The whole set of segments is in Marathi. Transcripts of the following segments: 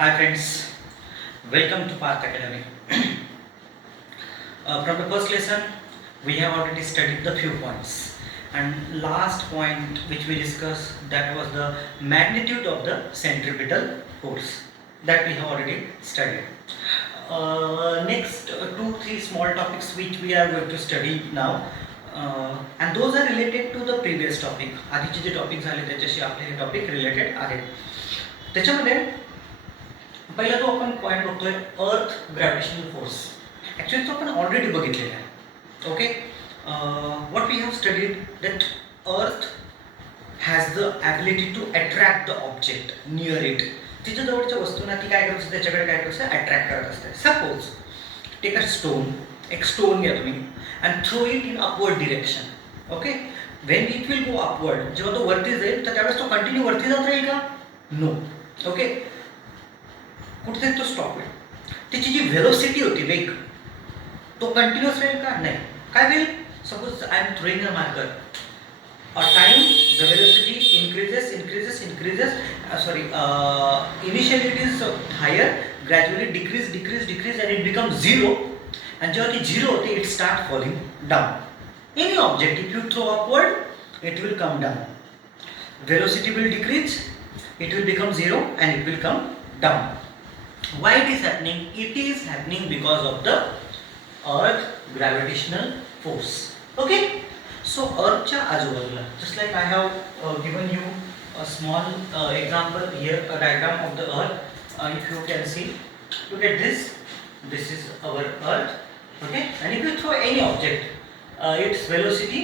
Hi friends, welcome to Path Academy. From the first lesson, we have already studied the few points, and last point which we discussed, that was the magnitude of the centripetal force, that we have already studied. Next, two three small topics which we are going to study now, and those are related to the previous topic. आधीचे जे टॉपिक झाले त्याच्याशी आपले हे टॉपिक रिलेटेड आहेत. त्याच्यामध्ये पहिला तो आपण पॉईंट बघतोय अर्थ ग्रॅव्हिटेशनल फोर्स. ॲक्च्युली तो आपण ऑलरेडी बघितलेला आहे. Okay, what we have studied that earth has the ability to attract the object near it. तिच्या जवळच्या वस्तूंना ती काय करत असते, त्याच्याकडे काय करत असते, अट्रॅक्ट करत असते. सपोज टेक अ स्टोन, एक स्टोन घ्या तुम्ही and throw it in upward direction. Okay, when it will go upward, जेव्हा तो वरती जाईल तर त्यावेळेस तो कंटिन्यू वरती जात राहील का? नो. ओके, कुठेतरी तो स्टॉप होईल. त्याची जी व्हेलोसिटी होती, वेग, तो कंटिन्युअस राहील का? नाही. काय होईल? Suppose I am throwing a marker, a time the velocity increases sorry, initially it is higher, gradually decrease and it becomes zero, and जेव्हा ती झिरो होते it start falling down. Any object if you throw upward it will come down, velocity will decrease, it will become zero and it will come down. Why it is happening? It is happening because of the earth gravitational force. Okay, so earthच्या आजूबाजूला, just like I have given you a small example here, a diagram of the earth. If you can see, look at this is our earth. Okay, and if you throw any object, its velocity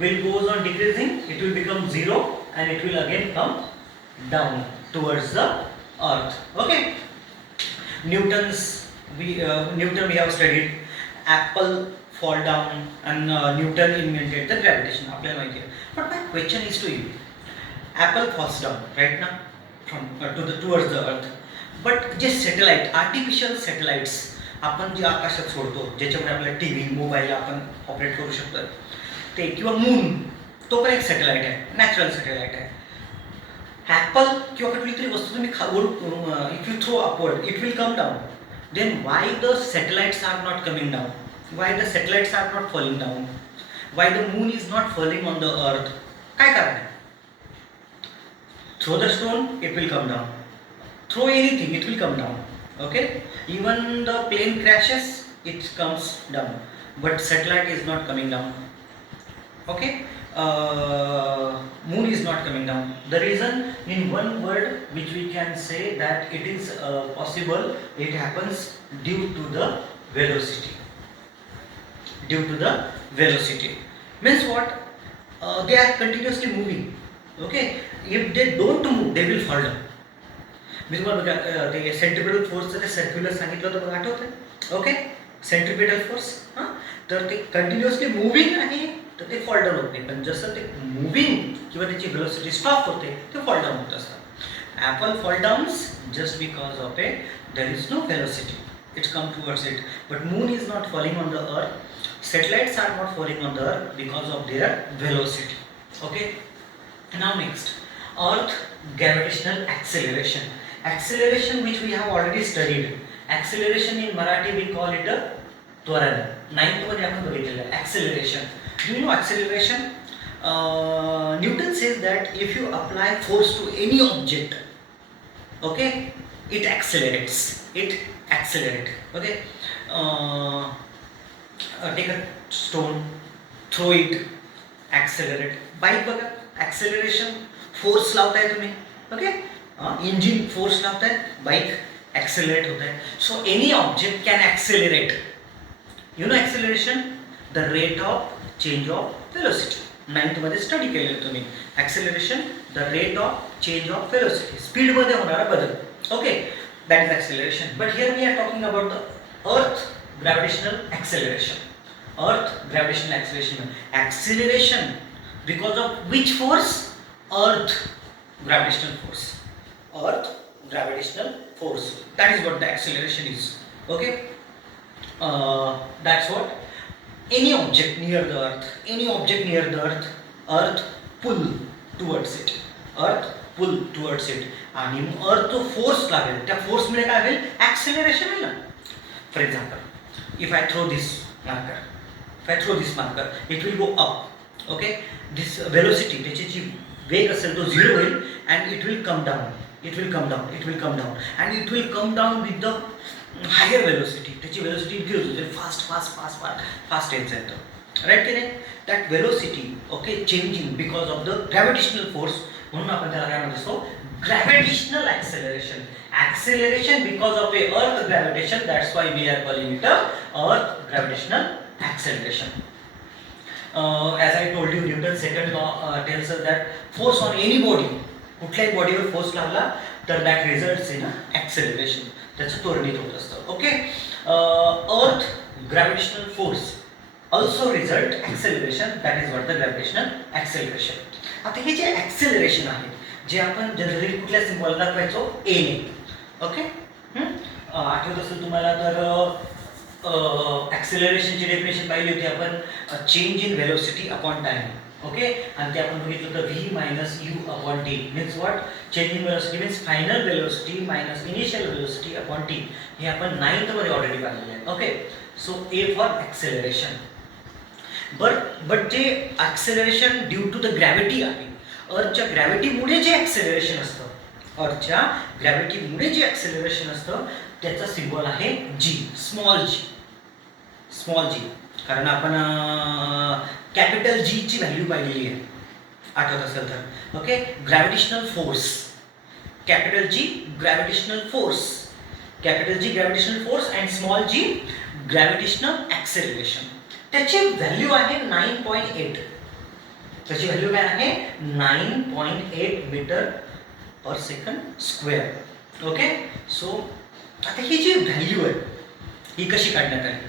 will goes on decreasing, it will become zero and it will again come down towards the earth. Okay, Newton we have studied. Apple fall down and Newton invented the gravitation. आपल्याला माहिती आहे. But my question is to you. Apple falls down right now from towards the earth. But जे सॅटेलाइट, आर्टिफिशियल सॅटेलाइट्स आपण जे आकाशात सोडतो, ज्याच्यामुळे आपल्याला टीव्ही, मोबाईल आपण ऑपरेट करू शकतो, ते किंवा मून, तो पण एक सॅटेलाइट आहे, नॅचरल सॅटेलाइट आहे. ॲपल किंवा कुठली तरी वस्तू तुम्ही if you throw upward it will come down. Then why the satellites are not coming down? Why the satellites are not falling down? Why the moon is not falling on the earth? काय कारण आहे? Throw the stone, it will come down. Throw anything, it will come down. Okay? Even the plane crashes, it comes down. But satellite is not coming down. Okay? Moon is not coming down. The reason, in one word which we can say that it is possible, it happens due to the velocity. Due to the velocity means what? They are continuously moving. Okay, if they don't move they will fall down. मी तुम्हाला बघा ते सेंट्रिपेटल फोर्सचं ते सर्क्युलर सांगितलं होतं बघा, आठवतंय? ओके, सेंट्रिपेटल फोर्स, हां, तर ते कंटिन्युअसली मूव्हिंग आहे तर ते फॉल डाऊन होत नाही. पण जसं ते मूव्हिंग किंवा त्याची व्हेलोसिटी स्टॉप होते ते फॉल डाऊन होत असतात. Apple fall downs just because of there is no velocity, it's come towards it. But moon is not falling on the earth, satellites are not falling on the earth because of their velocity. Okay, now next, earth gravitational acceleration. Acceleration which we have already studied. Acceleration in Marathi we call it a त्वरण. 9th मध्ये आपण बघितलेलं आहे acceleration. Do you know acceleration? Newton says that if you apply force to any object, okay, it accelerates. Okay, take a stone, throw it, accelerate. Bike बघा, acceleration, फोर्स लावताय तुम्ही. ओके, इंजिन फोर्स लावताय, बाईक ॲक्सेलरेट होत आहे. So any object can accelerate. You know acceleration, the rate of change of velocity. 9th मध्ये स्टडी केलेलं तुम्ही. Acceleration, the rate of change of velocity, स्पीडमध्ये होणारा बदल. Okay, that is acceleration. But here we are talking about the earth gravitational acceleration. Earth gravitational acceleration. Acceleration because of which force? Earth gravitational force. Earth gravitational force. That is what the acceleration is. Okay. That's what. Any object near the earth, Earth pull towards it. Earth pull towards it आणि अर्थ जो फोर्स लागेल त्या फोर्समुळे काय होईल ॲक्सेलरेशन होईल ना. For example if I throw this marker it will go up. Okay, this velocity त्याची जी वेग असेल तो 0 होईल and it will come down and it will come down with the higher velocity. त्याची वेलोसिटी इन्क्रीज होते फास्ट येत जातं. राईट की नाही. That velocity okay changing because of the gravitational force, म्हणून आपण त्याला काय म्हणत असतो gravitational acceleration. Acceleration because of ए अर्थ gravitation, that's why we are calling it earth gravitational acceleration. as I told you, Newton's second law tells us that force on any body, कुठल्याही बॉडीवर फोर्स लागला तर दॅट रिझल्ट्स इन ॲक्सेलरेशन, त्याचं त्वरणित होत असतं. ओके, अर्थ gravitational force also result acceleration, that is what the gravitational acceleration. आता हे जे ॲक्सेलरेशन आहे जे आपण जनरली कुठल्या सिम्बॉल दाखवायचो ए ने. ओके, आठवत असेल तुम्हाला तर ॲक्सेलरेशनची डेफिनेशन पाहिली होती आपण, change in velocity upon time. Okay, आणि ते आपण बघितलं तर V minus U upon T means what, change in velocity means final velocity minus initial velocity upon T. हे आपण 9th मध्ये ऑलरेडी पाहिलेलं आहे. Okay, so A for acceleration. But जे acceleration due to the gravity आहे, अर्थच्या ग्रॅव्हिटीमुळे जे ॲक्सेलरेशन असतं, अर्थच्या ग्रॅव्हिटीमुळे जे ॲक्सेलरेशन असतं त्याचा सिम्बॉल आहे जी, स्मॉल जी. कारण आपण कॅपिटल जी ची व्हॅल्यू पाहिलेली आहे आठवत असेल तर. Okay, gravitational force, capital G gravitational force and small g gravitational acceleration. त्याची व्हॅल्यू आहे 9.8. त्याची व्हॅल्यू काय आहे 9.8 metre per second square. Okay, so आता ही जी व्हॅल्यू आहे ही कशी काढण्यात आली.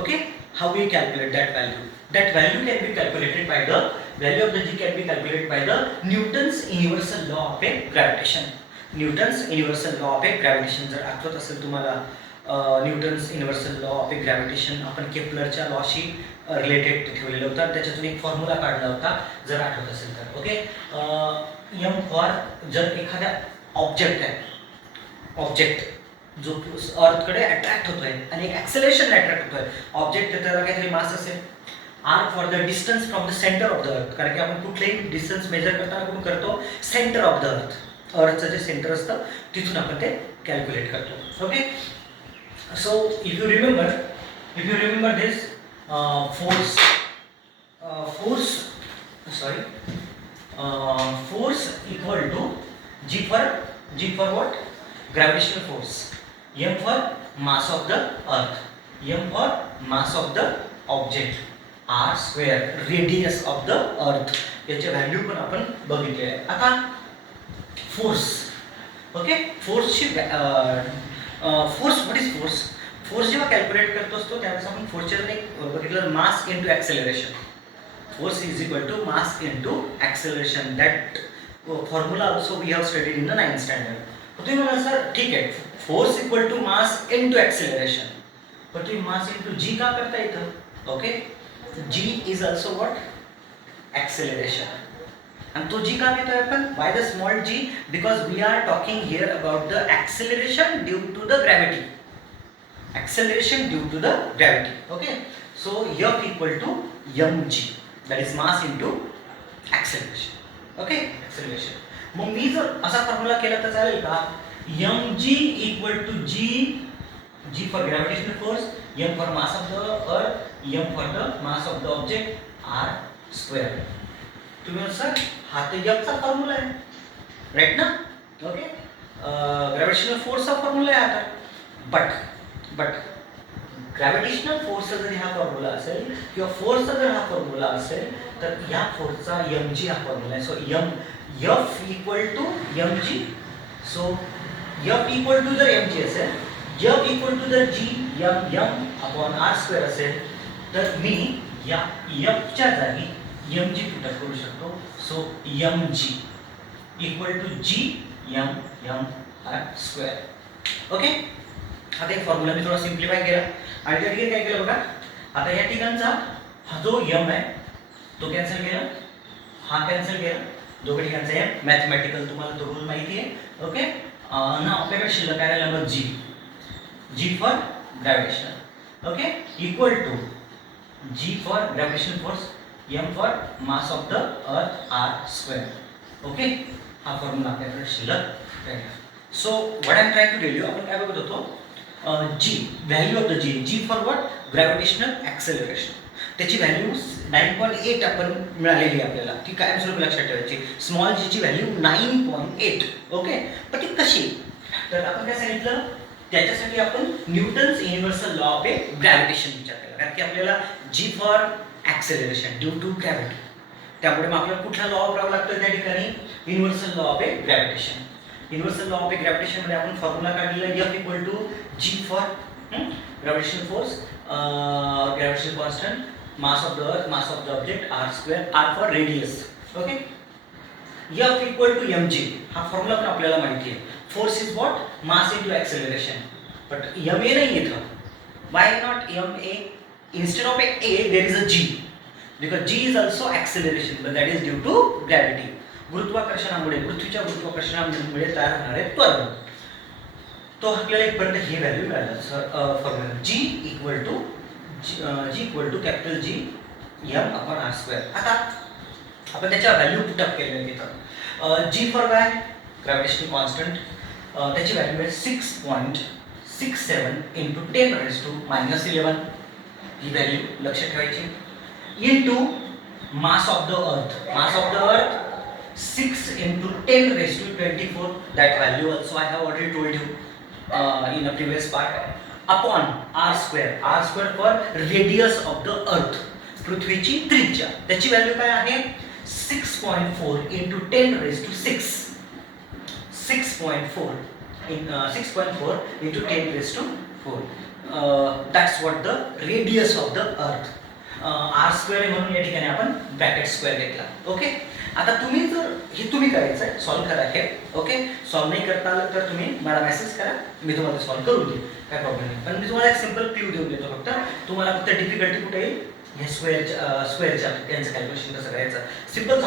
Okay, how we calculate that value. That value can be calculated by the value of the G can be calculated by the Newton's universal law of gravitation. Newton's universal law of gravitation. जर आठवत असेल तुम्हाला Newton's universal law of gravitation आपण केपलरच्या लॉशी रिलेटेड ठेवलेलं होतं, त्याच्यातून एक फॉर्म्युला काढला होता जर आठवत असेल तर. ओके, एम फॉर जर एखाद्या ऑब्जेक्ट जो अर्थकडे अट्रॅक्ट होतोय आणि एक ॲक्सेलरेशन अट्रॅक्ट होतोय, ऑब्जेक्ट त्याला काहीतरी मास असेल. R for the distance from the centre of the earth, कारण की आपण कुठलेही डिस्टन्स मेजर करताना कुठून करतो सेंटर ऑफ द अर्थ, अर्थचं जे सेंटर असतं तिथून आपण ते कॅल्क्युलेट करतो. Okay, so if you remember this force equal to G for what gravitational force, M for mass of the earth, M for mass of the object, R square radius of the earth. याचे व्हॅल्यू पण आपण बघितले आहे. आता फोर्स. ओके, फोर्सची व्हॉट इज फोर्स जेव्हा कॅल्क्युलेट करतो असतो त्यावेळेस आपण फोर्सच्या एक बघितलं mass into acceleration. Force is equal to mass into acceleration. That formula also we have studied in the 9th standard. तुम्ही म्हणा सर ठीक आहे force equal to mass into acceleration, पण तुम्ही मास इंटू जी का करता येतं. Okay, G is also what? Acceleration. And तो G का घेतोय आपण? Why the small g? Because we are talking here about the acceleration due to the gravity. Acceleration due to the gravity. Okay. So F equal to mg. That is mass into acceleration. Okay. Acceleration. मग मी जर असा फॉर्म्युला केला तर चालेल का? mg equal to g for gravitational force, m for mass of the earth, m for the mass of the object, r square. तुम्ही सर हा तर m चा फॉर्म्युला आहे, राईट ना. ओके, ग्रॅव्हिटेशनल फोर्सचा फॉर्म्युला आहे आता. बट ग्रॅव्हिटेशनल फोर्सचा जर हा फॉर्म्युला असेल किंवा फोर्सचा जर हा फॉर्म्युला असेल तर या फोर्सचा mg हा फॉर्म्युला आहे. So f equal to mg. So f equal to जर mg असेल, F इक्वल टू जर g m upon r square असेल तर मी या f च्या जागी mg पुट करू शकतो. So mg equal to g m r square. Okay, आता एक फॉर्म्युला मी थोडा सिम्प्लिफाय केला आणि त्या ठिकाणी काय केलं बघा. आता या ठिकाणचा हा जो m आहे तो कॅन्सल केला, हा कॅन्सल केला दोघं ठिकाणचं आहे मॅथमॅटिकल, तुम्हाला तो रूल माहिती आहे. ओके, ना आपल्याकडे शिल्लक काय राहिला मग G. G for gravitational. Okay, equal to G for gravitational force, M for mass of the earth R square. Okay, हा फॉर्म्युला आपल्याकडे शिल्लक राहिला. So what I am try to tell you, आपण काय बघत होतो, G value of the G for what gravitational acceleration. त्याची व्हॅल्यू 9.8 आपण मिळालेली आहे आपल्याला. ती काय स्वरूप लक्षात ठेवायची, स्मॉल जीची व्हॅल्यू 9.8. ओके, पण ती कशी, तर आपण काय सांगितलं, त्याच्यासाठी आपण Newton's universal law of a gravitation विचार केला. कारण की आपल्याला G for acceleration due to gravity, त्यामुळे मग आपल्याला कुठला लॉ वापरावा लागतो त्या ठिकाणी, universal law of a gravitation. Universal law of a gravitation मध्ये आपण फॉर्म्युला काढलेला F equal to G for gravitational force, gravitational constant, mass of the earth, mass of the object, R square, R for radius. Okay, F equal to mg, हा फॉर्म्युला पण आपल्याला माहिती आहे. Force is what, mass into acceleration, but ma नाही येतं. Why not ma? Instead of a there is a g, because g is also acceleration, but that is due to gravity. गुरुत्वाकर्षणामुळे, पृथ्वीच्या गुरुत्वाकर्षणामुळे तयार होणारे त्वरण. तो आपल्याला इथपर्यंत ही व्हॅल्यू मिळाली. Formula g equal to capital G m upon R square. आता आपण त्याच्या व्हॅल्यू पुटअप केलेल्या तिथं. जी फॉर काय, ग्रॅव्हिटेशनल कॉन्स्टंट, त्याची व्हॅल्यू आहे 6.67 इंटू 10⁻⁻11. ही व्हॅल्यू लक्षात ठेवायची. Into mass of the earth, mass of the अर्थ 6 into 10⁻24. That value also I have already told you in a previous part. Upon r square. R square for radius of the earth. पृथ्वीची त्रिज्या. त्याची व्हॅल्यू काय आहे 6.4 into 10⁻6. 6.4 into 10⁻4. That's what the radius of the earth. R square म्हणून या ठिकाणी आपण ब्रॅकेट स्क्वेअर घेतला. ओके, आता तुम्ही जर हे तुम्ही करायचं आहे, सॉल्व्ह करा हे. ओके, सॉल्व्ह नाही करता आलं तर तुम्ही मला मेसेज करा, मी तुम्हाला सॉल्व्ह करून देईन, काय प्रॉब्लेम नाही. पण मी तुम्हाला एक सिम्पल क्ल्यू देऊन देतो फक्त. तुम्हाला फक्त डिफिकल्टी कुठे येईल, हे स्क्वेअरच्या यांचं कॅल्क्युलेशन कसं करायचं सिम्पल